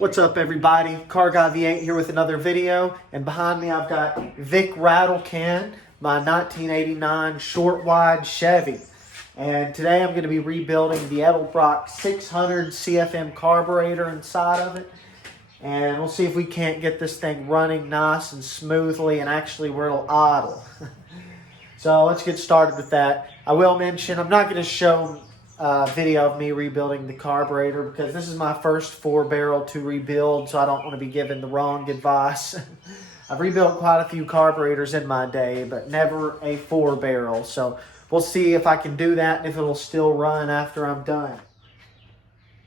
What's up, everybody? Car Guy V8 here with another video, and behind me I've got Vic Rattle Can, my 1989 short wide Chevy. And today I'm going to be rebuilding the Edelbrock 600 CFM carburetor inside of it. And we'll see if we can't get this thing running nice and smoothly and actually where it'll idle. So let's get started with that. I will mention I'm not going to show video of me rebuilding the carburetor because this is my first 4-barrel to rebuild, so I don't want to be giving the wrong advice. I've rebuilt quite a few carburetors in my day, but never a 4-barrel. So we'll see if I can do that and if it'll still run after I'm done.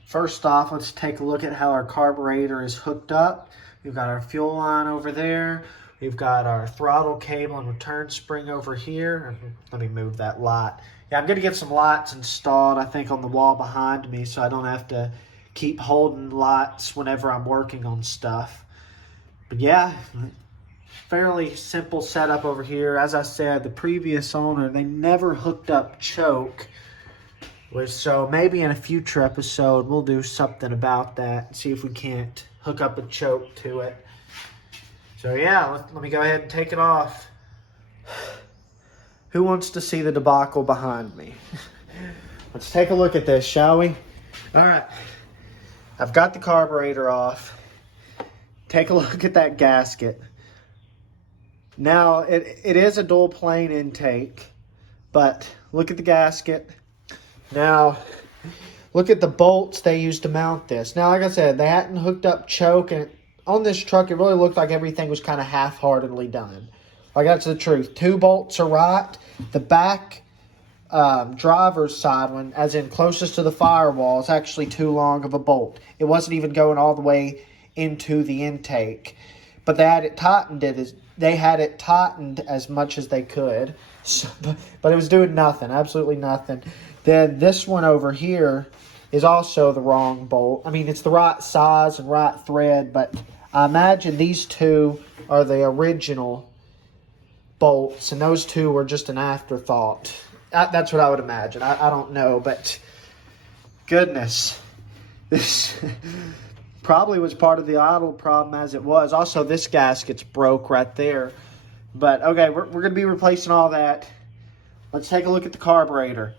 First off, let's take a look at how our carburetor is hooked up. We've got our fuel line over there. We've got our throttle cable and return spring over here. Let me move that light. Yeah, I'm going to get some lights installed, I think, on the wall behind me so I don't have to keep holding lights whenever I'm working on stuff. But yeah, fairly simple setup over here. As I said, the previous owner, they never hooked up choke. So maybe in a future episode, we'll do something about that and see if we can't hook up a choke to it. So yeah, let me go ahead and take it off. Who wants to see the debacle behind me? Let's take a look at this, shall we? All right, I've got the carburetor off. Take a look at that gasket. Now, it is a dual plane intake, but look at the gasket. Now, look at the bolts they used to mount this. Now, like I said, they hadn't hooked up choke, and on this truck, it really looked like everything was kind of half-heartedly done. Like, that's the truth. 2 bolts are right. The back driver's side one, as in closest to the firewall, is actually too long of a bolt. It wasn't even going all the way into the intake. But they had it tightened. They had it tightened as much as they could. So, but it was doing nothing. Absolutely nothing. Then this one over here is also the wrong bolt. I mean, it's the right size and right thread, but I imagine these two are the original bolts, and those two were just an afterthought. That's what I would imagine. I don't know, but goodness, this probably was part of the idle problem as it was. Also, this gasket's broke right there. But okay, we're going to be replacing all that. Let's take a look at the carburetor.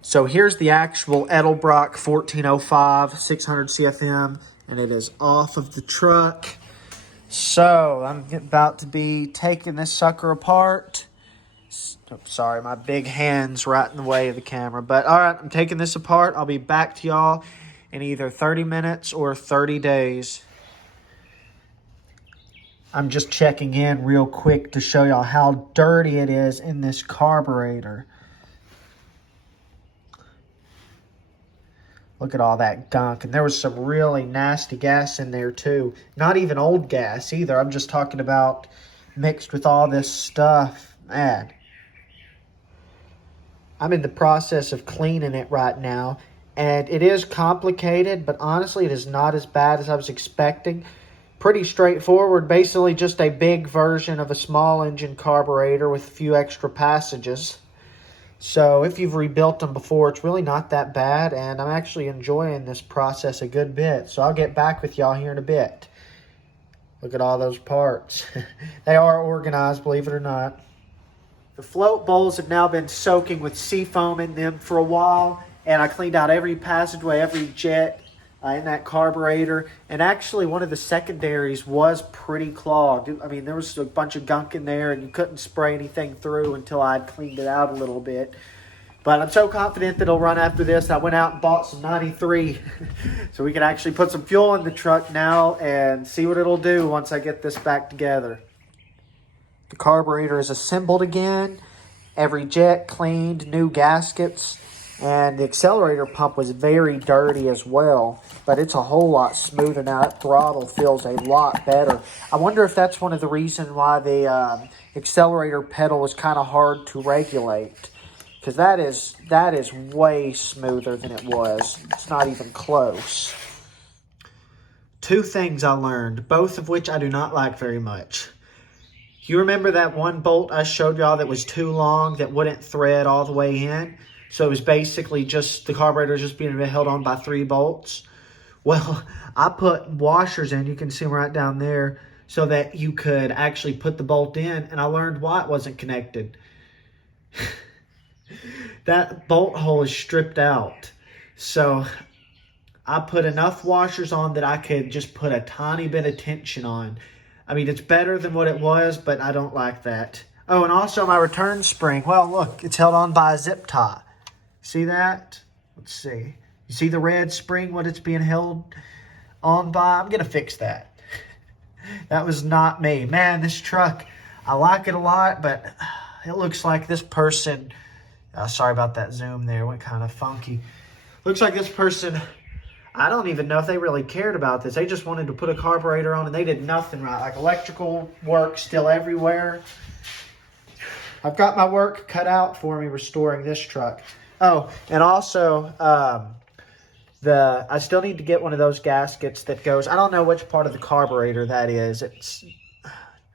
So here's the actual Edelbrock 1405 600 CFM, and it is off of the truck. So I'm about to be taking this sucker apart. Oh, sorry, my big hand's right in the way of the camera. But all right, I'm taking this apart. I'll be back to y'all in either 30 minutes or 30 days. I'm just checking in real quick to show y'all how dirty it is in this carburetor. Look at all that gunk. And there was some really nasty gas in there too. Not even old gas either. I'm just talking about mixed with all this stuff. Man. I'm in the process of cleaning it right now. And it is complicated, but honestly it is not as bad as I was expecting. Pretty straightforward. Basically just a big version of a small engine carburetor with a few extra passages. So if you've rebuilt them before, it's really not that bad, and I'm actually enjoying this process a good bit. So I'll get back with y'all here in a bit. Look at all those parts. They are organized, believe it or not. The float bowls have now been soaking with seafoam in them for a while, and I cleaned out every passageway, every jet in that carburetor. And actually, one of the secondaries was pretty clogged. I mean, there was a bunch of gunk in there, and you couldn't spray anything through until I'd cleaned it out a little bit. But I'm so confident that it'll run after this. I went out and bought some 93, so we can actually put some fuel in the truck now and see what it'll do once I get this back together. The carburetor is assembled again. Every jet cleaned, new gaskets. And the accelerator pump was very dirty as well, but it's a whole lot smoother now. That throttle feels a lot better. I wonder if that's one of the reasons why the accelerator pedal was kind of hard to regulate, because that is way smoother than it was. It's not even close. 2 things I learned, both of which I do not like very much. You remember that one bolt I showed y'all that was too long, that wouldn't thread all the way in? So it was basically just, the carburetor just being held on by 3 bolts. Well, I put washers in, you can see them right down there, so that you could actually put the bolt in, and I learned why it wasn't connected. That bolt hole is stripped out. So I put enough washers on that I could just put a tiny bit of tension on. I mean, it's better than what it was, but I don't like that. Oh, and also my return spring. Well, look, it's held on by a zip tie. See that? Let's see. You see the red spring, what it's being held on by? I'm going to fix that. That was not me. Man, this truck, I like it a lot, but it looks like this person... sorry about that zoom there. It went kind of funky. Looks like this person... I don't even know if they really cared about this. They just wanted to put a carburetor on and they did nothing right. Like electrical work still everywhere. I've got my work cut out for me restoring this truck. Oh, and also I still need to get one of those gaskets that goes, I don't know which part of the carburetor that is. It's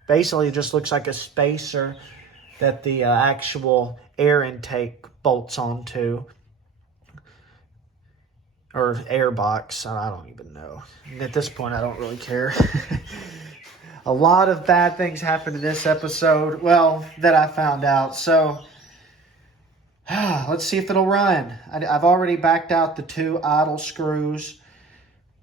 basically just looks like a spacer that the actual air intake bolts onto. Or air box, I don't even know. At this point, I don't really care. A lot of bad things happened in this episode, well, that I found out. So, let's see if it'll run. I've already backed out the 2 idle screws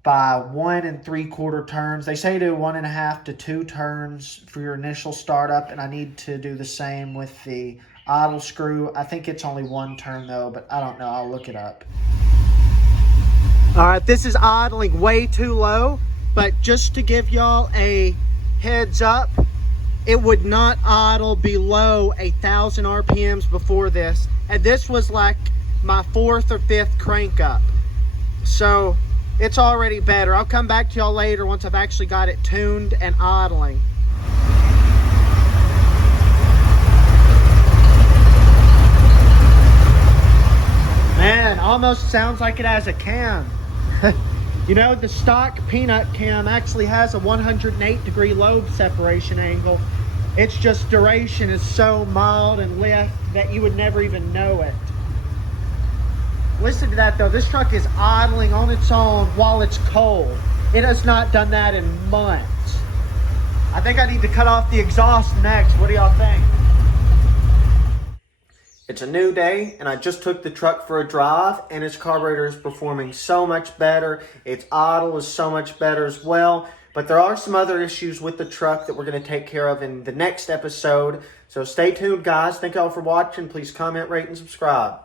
by 1 3/4 turns. They say do 1.5 to 2 turns for your initial startup, and I need to do the same with the idle screw. I think it's only 1 turn though, but I don't know. I'll look it up. All right, this is idling way too low, but just to give y'all a heads up, it would not idle below 1,000 RPMs before this. And this was like my 4th or 5th crank up. So it's already better. I'll come back to y'all later once I've actually got it tuned and idling. Man, almost sounds like it has a cam. You know, the stock peanut cam actually has a 108-degree lobe separation angle. It's just duration is so mild and lift that you would never even know it. Listen to that though, this truck is idling on its own while it's cold. It has not done that in months. I think I need to cut off the exhaust next. What do y'all think? It's a new day, and I just took the truck for a drive, and its carburetor is performing so much better. Its idle is so much better as well. But there are some other issues with the truck that we're going to take care of in the next episode. So stay tuned, guys. Thank y'all for watching. Please comment, rate, and subscribe.